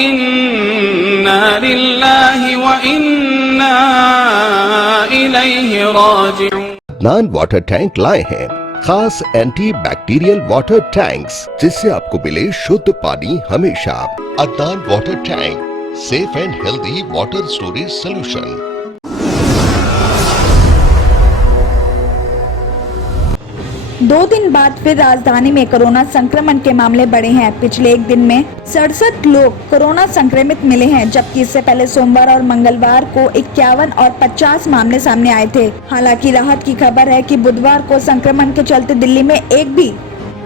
इन्ना लिल्लाहि व इन्ना इलैहि राजिऊन। अदनान वाटर टैंक लाए हैं खास एंटी बैक्टीरियल वाटर टैंक्स, जिससे आपको मिले शुद्ध पानी हमेशा। Adnan water tank, safe and healthy water storage solution. 2 दिन बाद फिर राजधानी में कोरोना संक्रमण के मामले बढ़े हैं। पिछले एक दिन में 67 लोग कोरोना संक्रमित मिले हैं, जबकि इससे पहले सोमवार और मंगलवार को 51 और 50 मामले सामने आए थे। हालांकि राहत की खबर है कि बुधवार को संक्रमण के चलते दिल्ली में एक भी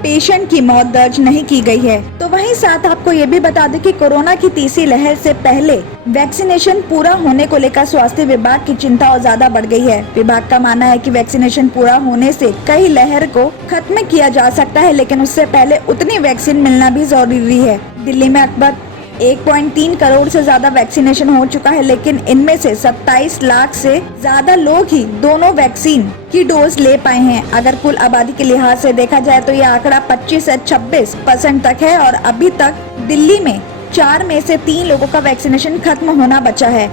पेशेंट की मौत दर्ज नहीं की गई है। तो वहीं साथ आपको ये भी बता दें कि कोरोना की तीसरी लहर से पहले वैक्सीनेशन पूरा होने को लेकर स्वास्थ्य विभाग की चिंता और ज्यादा बढ़ गई है। विभाग का मानना है कि वैक्सीनेशन पूरा होने से कई लहर को खत्म किया जा सकता है, लेकिन उससे पहले उतनी वैक्सीन मिलना भी जरूरी है। दिल्ली में अब तक 1.3 करोड़ से ज्यादा वैक्सीनेशन हो चुका है, लेकिन इनमें से 27 लाख से ज्यादा लोग ही दोनों वैक्सीन की डोज ले पाए हैं। अगर कुल आबादी के लिहाज से देखा जाए तो यह आंकड़ा 25 से 26% तक है और अभी तक दिल्ली में 4 में से 3 लोगों का वैक्सीनेशन खत्म होना बचा है।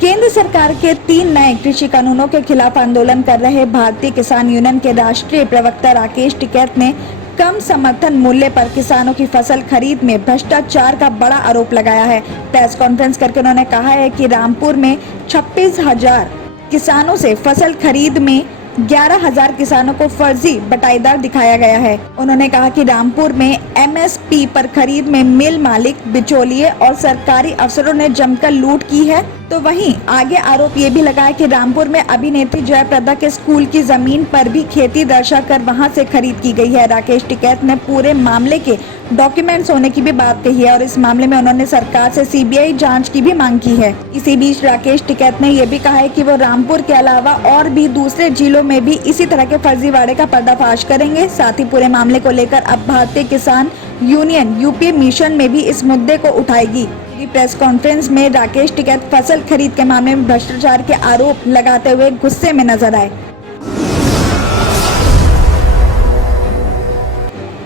केंद्र सरकार के 3 नए कृषि कानूनों के खिलाफ आंदोलन कर रहे भारतीय किसान यूनियन के राष्ट्रीय प्रवक्ता राकेश टिकैत ने कम समर्थन मूल्य पर किसानों की फसल खरीद में भ्रष्टाचार का बड़ा आरोप लगाया है। प्रेस कॉन्फ्रेंस करके उन्होंने कहा है कि रामपुर में 26,000 किसानों से फसल खरीद में 11,000 किसानों को फर्जी बटाईदार दिखाया गया है। उन्होंने कहा कि रामपुर में MSP पर खरीद में मिल मालिक, बिचौलिए और सरकारी अफसरों ने जमकर लूट की है। तो वहीं आगे आरोप ये भी लगाया कि रामपुर में अभिनेत्री जयप्रदा के स्कूल की जमीन पर भी खेती दर्शाकर वहां से खरीद की गई है। राकेश टिकैत ने पूरे मामले के डॉक्यूमेंट्स होने की भी बात कही है और इस मामले में उन्होंने सरकार से CBI जांच की भी मांग की है। इसी बीच राकेश टिकैत ने यह भी कहा है कि वो रामपुर के अलावा और भी दूसरे जिलों में भी इसी तरह के फर्जीवाड़े का पर्दाफाश करेंगे। साथ ही पूरे मामले को लेकर अब भारतीय किसान यूनियन यूपी मिशन में भी इस मुद्दे को उठाएगी। प्रेस कॉन्फ्रेंस में राकेश टिकैत फसल खरीद के मामले में भ्रष्टाचार के आरोप लगाते हुए गुस्से में नजर आए।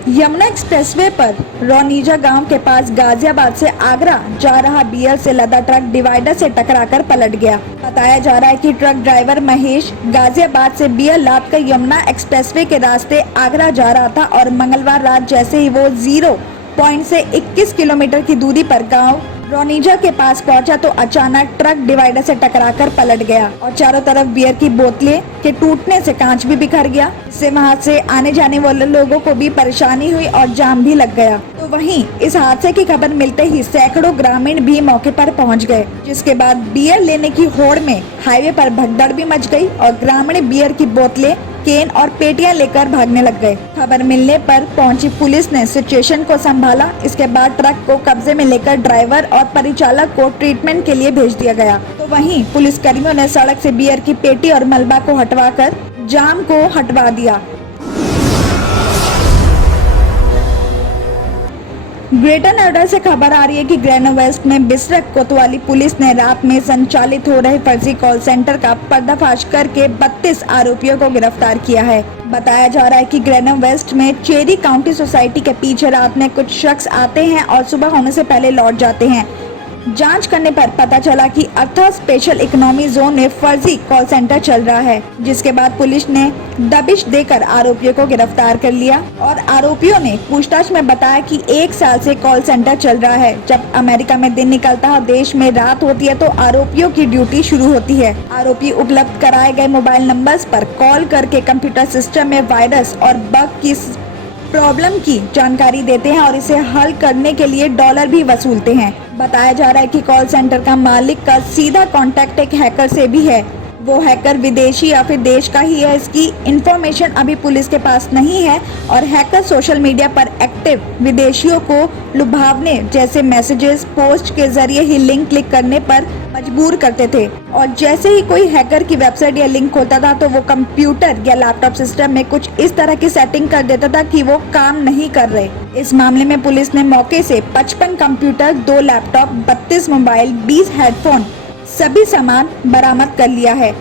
यमुना एक्सप्रेसवे पर रौनीजा गांव के पास गाजियाबाद से आगरा जा रहा बियर से लदा ट्रक डिवाइडर से टकराकर पलट गया। बताया जा रहा है कि ट्रक ड्राइवर महेश गाजियाबाद से बियर लाद कर यमुना एक्सप्रेसवे के रास्ते आगरा जा रहा था और मंगलवार रात जैसे ही वो 0 पॉइंट से 21 किलोमीटर की दूरी पर गांव रौनीजा के पास पहुंचा तो अचानक ट्रक डिवाइडर से टकराकर पलट गया और चारों तरफ बियर की बोतलें के टूटने से कांच भी बिखर गया। इससे वहां से आने जाने वाले लोगों को भी परेशानी हुई और जाम भी लग गया। तो वहीं इस हादसे की खबर मिलते ही सैकड़ों ग्रामीण भी मौके पर पहुंच गए, जिसके बाद बियर लेने की होड़ में हाईवे पर भगदड़ भी मच गई और ग्रामीण बियर की बोतलें, केन और पेटियां लेकर भागने लग गए। खबर मिलने पर पहुंची पुलिस ने सिचुएशन को संभाला। इसके बाद ट्रक को कब्जे में लेकर ड्राइवर और परिचालक को ट्रीटमेंट के लिए भेज दिया गया। तो वहीं पुलिस कर्मियों ने सड़क से बियर की पेटी और मलबा को हटवाकर जाम को हटवा दिया। ग्रेटर नोएडा से खबर आ रही है कि ग्रेनो वेस्ट में बिसरख कोतवाली पुलिस ने रात में संचालित हो रहे फर्जी कॉल सेंटर का पर्दाफाश करके 32 आरोपियों को गिरफ्तार किया है। बताया जा रहा है कि ग्रेनो वेस्ट में चेरी काउंटी सोसाइटी के पीछे रात में कुछ शख्स आते हैं और सुबह होने से पहले लौट जाते हैं। जांच करने पर पता चला कि अर्था स्पेशल इकोनॉमी जोन में फर्जी कॉल सेंटर चल रहा है, जिसके बाद पुलिस ने दबिश देकर आरोपियों को गिरफ्तार कर लिया और आरोपियों ने पूछताछ में बताया कि 1 साल से कॉल सेंटर चल रहा है। जब अमेरिका में दिन निकलता है और देश में रात होती है तो आरोपियों की ड्यूटी शुरू होती है। आरोपी उपलब्ध कराए गए मोबाइल नंबर्स पर कॉल करके कंप्यूटर सिस्टम में वायरस और बग की प्रॉब्लम की जानकारी देते हैं और इसे हल करने के लिए डॉलर भी वसूलते हैं। बताया जा रहा है कि कॉल सेंटर का मालिक का सीधा कांटेक्ट एक हैकर से भी है। वो हैकर विदेशी या फिर देश का ही है, इसकी इंफॉर्मेशन अभी पुलिस के पास नहीं है और हैकर सोशल मीडिया पर एक्टिव विदेशियों को लुभावने जैसे मैसेजेस, पोस्ट के जरिए ही लिंक क्लिक करने पर मजबूर करते थे और जैसे ही कोई हैकर की वेबसाइट या लिंक खोलता था तो वो कंप्यूटर या लैपटॉप सिस्टम में कुछ इस तरह की सेटिंग कर देता था कि वो काम नहीं कर रहे। इस मामले में पुलिस ने मौके से 55 कंप्यूटर, 2 लैपटॉप, 32 मोबाइल, 20 हेडफोन सभी सामान बरामद कर लिया है।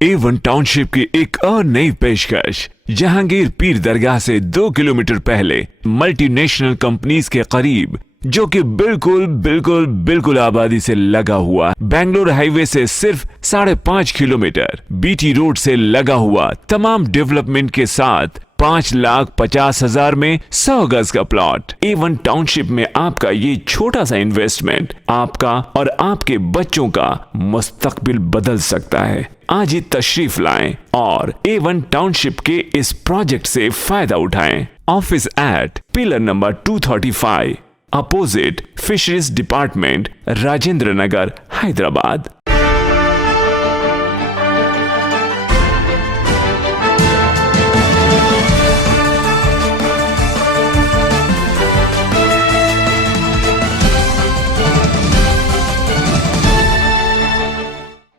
A1 टाउनशिप की एक और नई पेशकश। जहांगीर पीर दरगाह से 2 किलोमीटर पहले मल्टीनेशनल कंपनीज के करीब, जो कि बिल्कुल आबादी से लगा हुआ, बेंगलोर हाईवे से सिर्फ 5.5 किलोमीटर, बीटी रोड से लगा हुआ, तमाम डेवलपमेंट के साथ 5,50,000 में 100 गज का प्लॉट। A1 टाउनशिप में आपका ये छोटा सा इन्वेस्टमेंट आपका और आपके बच्चों का मुस्तकबिल बदल सकता है। आज ही तशरीफ लाएं और A1 टाउनशिप के इस प्रोजेक्ट से फायदा उठाएं। Office at pillar number 235, opposite fisheries department, Rajendra Nagar, Hyderabad.